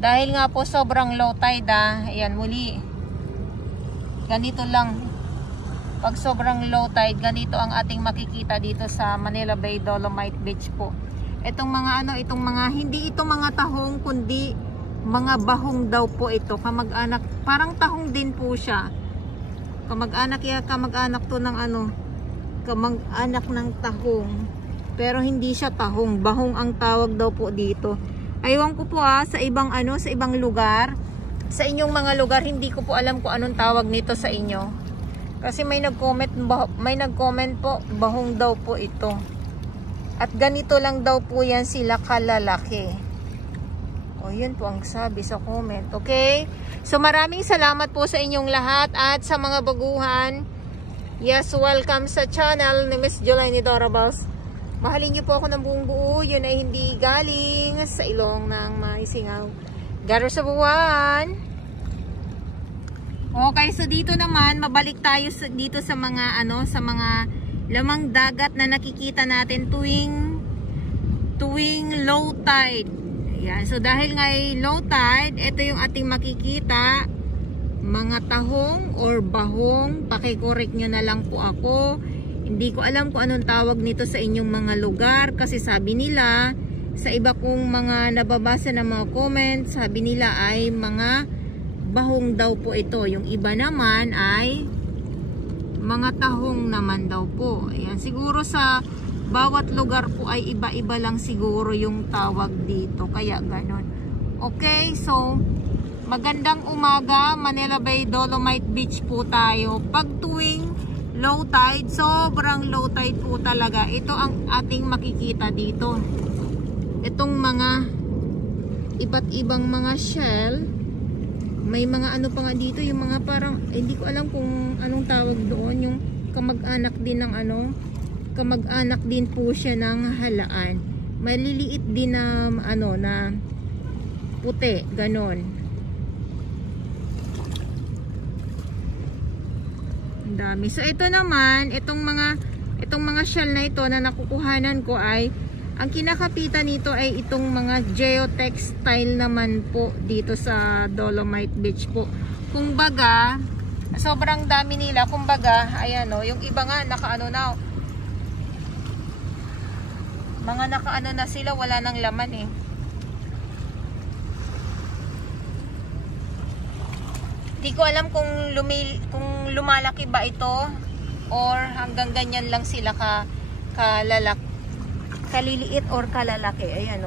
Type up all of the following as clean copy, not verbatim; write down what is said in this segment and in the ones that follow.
Dahil nga po sobrang low tide ayan muli. Ganito lang. Pag sobrang low tide, ganito ang ating makikita dito sa Manila Bay Dolomite Beach po. Itong mga itong mga, hindi ito mga tahong, kundi mga bahong daw po ito. Kamag-anak, parang tahong din po siya. Kamag-anak to ng kamag-anak ng tahong. Pero hindi siya tahong, bahong ang tawag daw po dito. Aywan ko po sa ibang sa ibang lugar. Sa inyong mga lugar, hindi ko po alam kung anong tawag nito sa inyo. Kasi may nag-comment po, bahong daw po ito. At ganito lang daw po yan sila kalalaki. O yun po ang sabi sa comment. Okay? So maraming salamat po sa inyong lahat at sa mga baguhan. Yes, welcome sa channel ni Miss Jolaine Dorables. Mahalin niyo po ako ng buong buo. Yun ay hindi galing sa ilong ng maisingaw. Garo sa buwan. Okay, so dito naman mabalik tayo dito sa mga sa mga lamang dagat na nakikita natin tuwing low tide. Ayan, so dahil nga low tide, ito yung ating makikita, mga tahong or bahong. Paki-correct nyo na lang po ako. Hindi ko alam kung anong tawag nito sa inyong mga lugar kasi sabi nila sa iba kong mga nababasa na mga comments, sabi nila ay mga bahong daw po ito. Yung iba naman ay mga tahong naman daw po. Ayan, siguro sa bawat lugar po ay iba-iba lang siguro yung tawag dito. Kaya ganon. Okay, so magandang umaga, Manila Bay Dolomite Beach po tayo. Pag tuwing low tide, sobrang low tide po talaga. Ito ang ating makikita dito. Itong mga iba't ibang mga shell. May mga pa nga dito, yung mga parang, hindi ko alam kung anong tawag doon, yung kamag-anak din ng kamag-anak din po siya ng halaan. Maliliit din na na puti, ganon. Ang dami. So ito naman, itong mga shell na ito na nakukuhanan ko ay ang kinakapitan nito ay itong mga geotextile naman po dito sa Dolomite Beach po. Kumbaga, sobrang dami nila. Kumbaga, ayan yung iba nga nakaano na. Mga nakaano na sila, wala nang laman eh. Di ko alam kung lumalaki ba ito or hanggang ganyan lang sila kaliliit or kalalaki. Ayan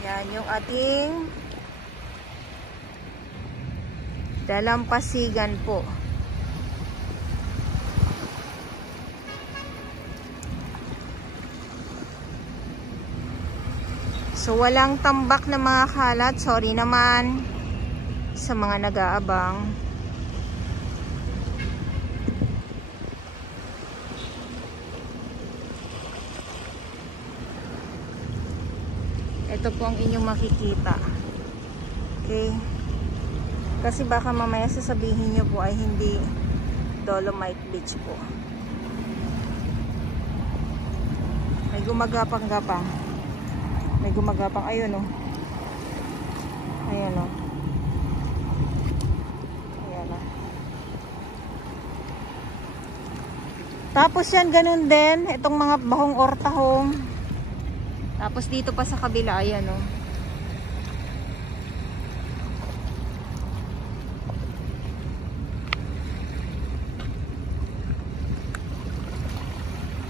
yan yung ating dalampasigan po. So walang tambak na mga kalat. Sorry naman sa mga nag-aabang. Ito po ang inyong makikita. Okay. Kasi baka mamaya sasabihin nyo po ay hindi Dolomite Beach po. May gumagapang-gapang. May gumagapang. Ayun Ayan Ayan Tapos yan ganun din. Itong mga bahong or tahong. Tapos dito pa sa kabila. Ayan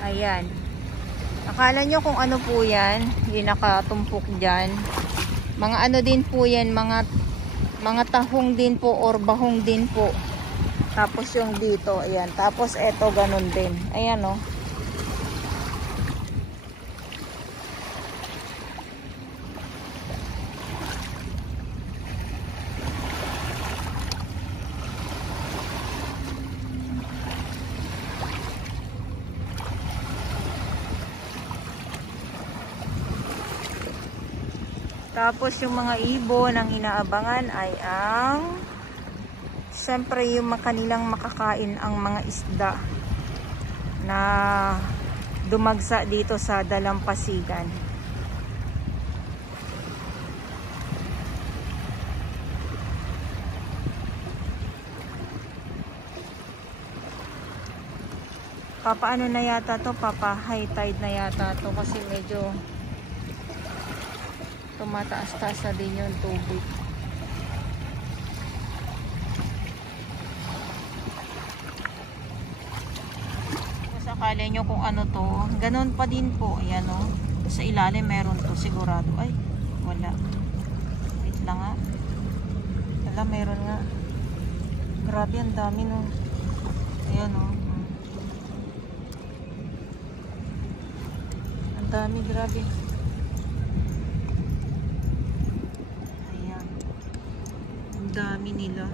Ayan. Akala nyo kung ano po yan, yung nakatumpok dyan. Mga din po yan, mga tahong din po or bahong din po. Tapos yung dito, ayan. Tapos eto ganun din. Ayan Tapos yung mga ibon ang inaabangan ay ang syempre yung kanilang makakain ang mga isda na dumagsa dito sa dalampasigan. Papaano na yata to, papa high tide na yata to kasi medyo tumataas-taas na din yung tubig. Kung sakali nyo kung ano to, ganun pa din po. Ayan o, sa ilalim meron to sigurado. Ay, wala. Wait lang nga. Wala, meron nga. Grabe, ang dami no. Ayan o. Ang dami, grabe. Dami nila.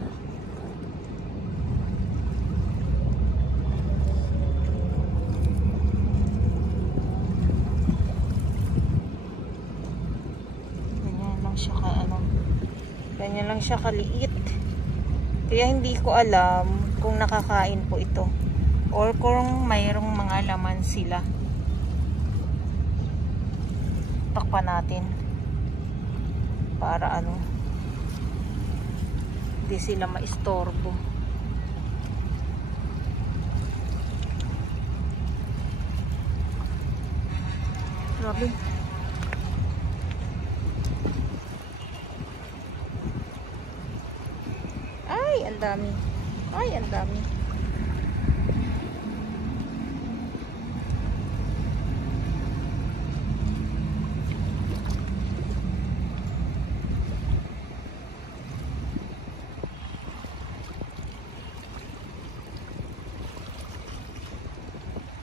Ganyan lang siya ganyan lang siya kaliit. Kaya hindi ko alam kung nakakain po ito or kung mayroong mga laman sila. Takpan natin para hindi sila maistorbo. Grabe. Ay, ang dami. Ay, ang dami.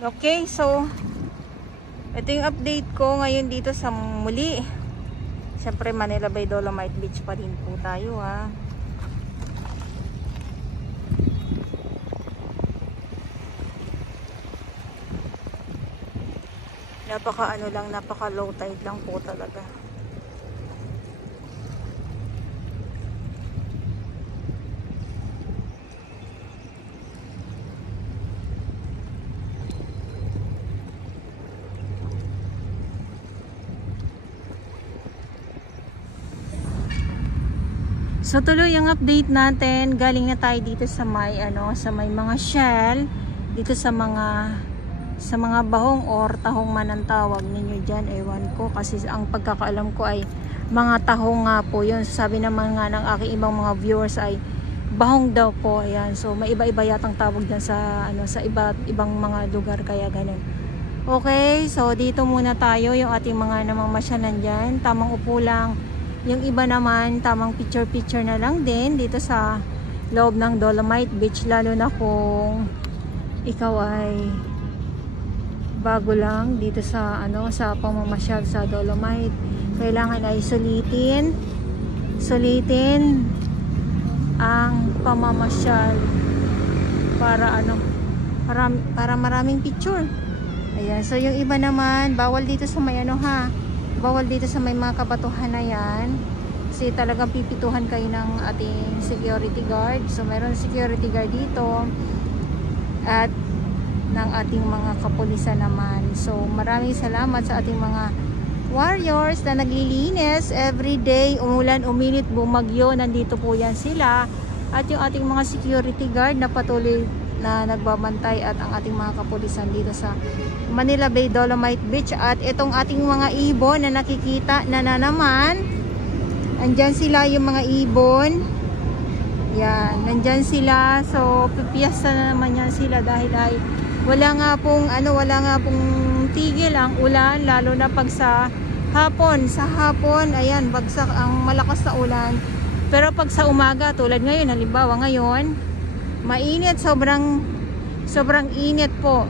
Okay, so ito yung update ko ngayon dito sa muli. Siyempre Manila Bay Dolomite Beach pa din po tayo ha. Napaka low tide lang po talaga. So tuloy ang update natin. Galing na tayo dito sa may sa may mga shell, dito sa mga bahong or tahong man ang tawag ninyo diyan, ewan ko kasi ang pagkakaalam ko ay mga tahong nga po 'yun. Sabi naman nga ng aking ibang mga viewers ay bahong daw po. Ayan. So may iba-iba yatang tawag diyan sa sa ibang mga lugar kaya ganun. Okay, so dito muna tayo yung ating mga namamasyal diyan. Tamang upo lang. Yung iba naman, tamang picture-picture na lang din dito sa loob ng Dolomite Beach, lalo na kung ikaw ay bago lang dito sa sa pamamasyal sa Dolomite. Kailangan ay sulitin ang pamamasyal para maraming picture. Ayan, so yung iba naman, bawal dito sa may bawal dito sa may mga kabatuhan na yan kasi talagang pipituhan kayo ng ating security guard. So meron security guard dito at ng ating mga kapulisan naman. So maraming salamat sa ating mga warriors na naglilinis everyday, umulan, uminit, bumagyo, nandito po yan sila. At yung ating mga security guard na patuloy na nagbabantay at ang ating mga kapulisan dito sa Manila Bay Dolomite Beach. At itong ating mga ibon na nakikita na naman, andyan sila yung mga ibon. Yan, nandyan sila. So pipiyasta na naman yan sila dahil ay wala nga pong tigil ang ulan, lalo na pag sa hapon. Sa hapon, ayan, bagsak ang malakas na ulan. Pero pag sa umaga, tulad ngayon, halimbawa ngayon, mainit, sobrang init po.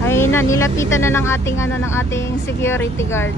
Ay na, nilapitan na ng ating security guard.